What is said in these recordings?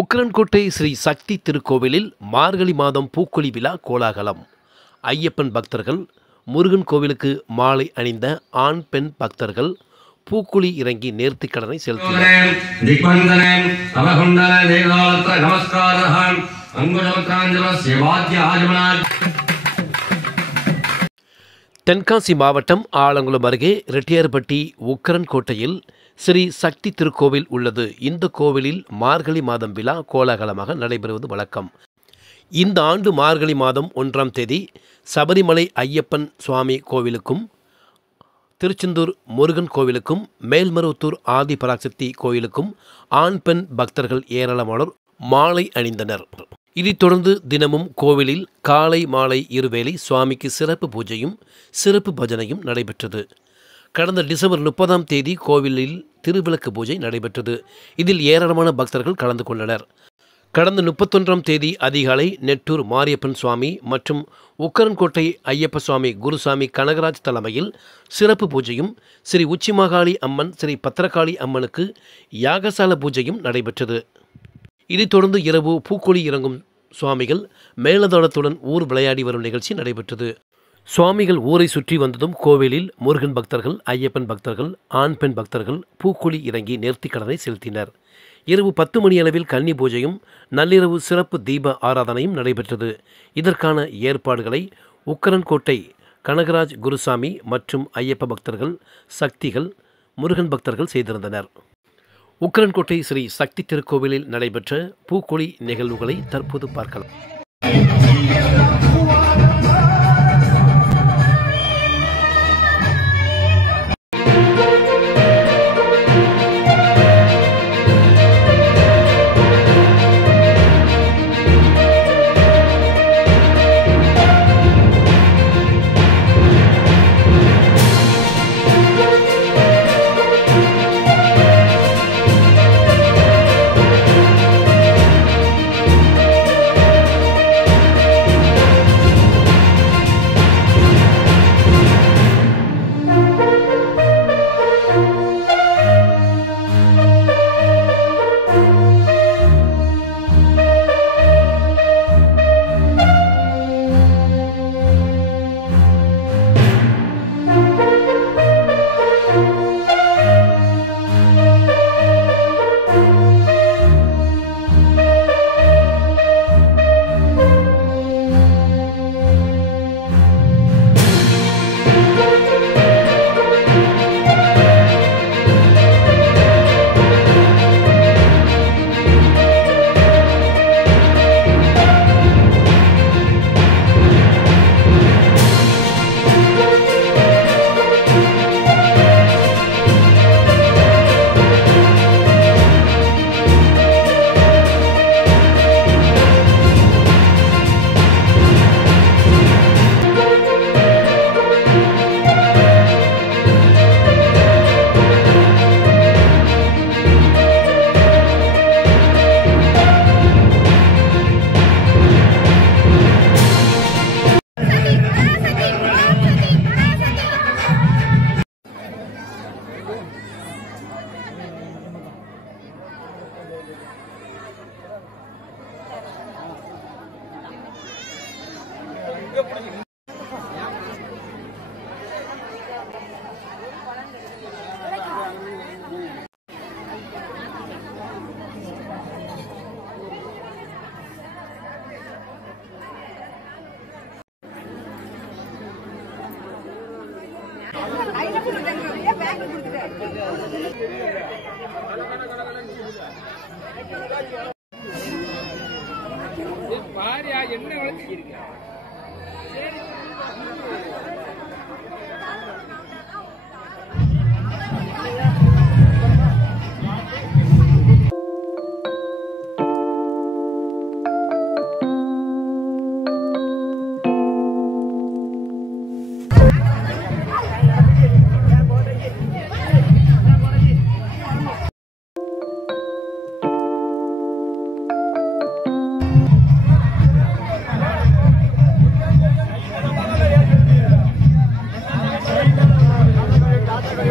உக்கரன்கோட்டை ஸ்ரீ சக்தி திருக்கோவிலில் மார்கழி மாதம் பூக்குழி விழா கோலாகலம். ஐயப்பன் பக்தர்கள், முருகன் கோவிலுக்கு மாலை அணிந்த ஆண் பெண் பக்தர்கள் பூக்குழி இறங்கி நேர்த்திக் கடனை செலுத்தினர். தென்காசி மாவட்டம் ஆலங்குளம் அருகே ரெட்டியார்பட்டி உக்கரன்கோட்டையில் ஸ்ரீ சக்தி திருக்கோவில் உள்ளது. இந்த கோவிலில் மார்கழி மாதம் விழா கோலாகலமாக நடைபெறுவது வழக்கம். இந்த ஆண்டு மார்கழி மாதம் 1ஆம் தேதி சபரிமலை ஐயப்பன் சுவாமி கோவிலுக்கும், திருச்செந்தூர் முருகன் கோவிலுக்கும், மேல்மருவத்தூர் ஆதிபராசக்தி கோயிலுக்கும் ஆண் பெண் பக்தர்கள் ஏராளமானோர் மாலை அணிந்தனர். இதைத் தொடர்ந்து தினமும் கோவிலில் காலை மாலை இருவேளை சுவாமிக்கு சிறப்பு பூஜையும் சிறப்பு பஜனையும் நடைபெற்றது. கடந்த டிசம்பர் 30ஆம் தேதி கோவிலில் திருவிளக்கு பூஜை நடைபெற்றது. இதில் ஏராளமான பக்தர்கள் கலந்து கொண்டனர். கடந்த 31ஆம் தேதி அதிகாலை நெட்டூர் மாரியப்பன் சுவாமி மற்றும் உக்கரன்கோட்டை ஐயப்ப சுவாமி குருசாமி கனகராஜ் தலைமையில் சிறப்பு பூஜையும், ஸ்ரீ உச்சிமாகாளி அம்மன், ஸ்ரீ பத்திரகாளி அம்மனுக்கு யாகசால பூஜையும் நடைபெற்றது. இதைத் தொடர்ந்து இரவு பூக்குழி இறங்கும் சுவாமிகள் மேலதாளத்துடன் ஊர் விளையாடி வரும் நிகழ்ச்சி நடைபெற்றது. சுவாமிகள் ஊரை சுற்றி வந்ததும் கோவிலில் முருகன் பக்தர்கள், ஐயப்பன் பக்தர்கள், ஆண் பெண் பக்தர்கள் பூக்குழி இறங்கி நேர்த்திக் கடனை செலுத்தினர். இரவு 10 மணி அளவில் கன்னி பூஜையும் நள்ளிரவு சிறப்பு தீப ஆராதனையும் நடைபெற்றது. இதற்கான ஏற்பாடுகளை உக்கரன்கோட்டை கனகராஜ் குருசாமி மற்றும் ஐயப்ப பக்தர்கள், சக்திகள், முருகன் பக்தர்கள் செய்திருந்தனர். உக்கரன்கோட்டை ஸ்ரீ சக்தி திருக்கோவிலில் நடைபெற்ற பூக்குழி நிகழ்வுகளை தற்போது பார்க்கலாம். என்ன வளர்த்திருக்க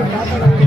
Gracias.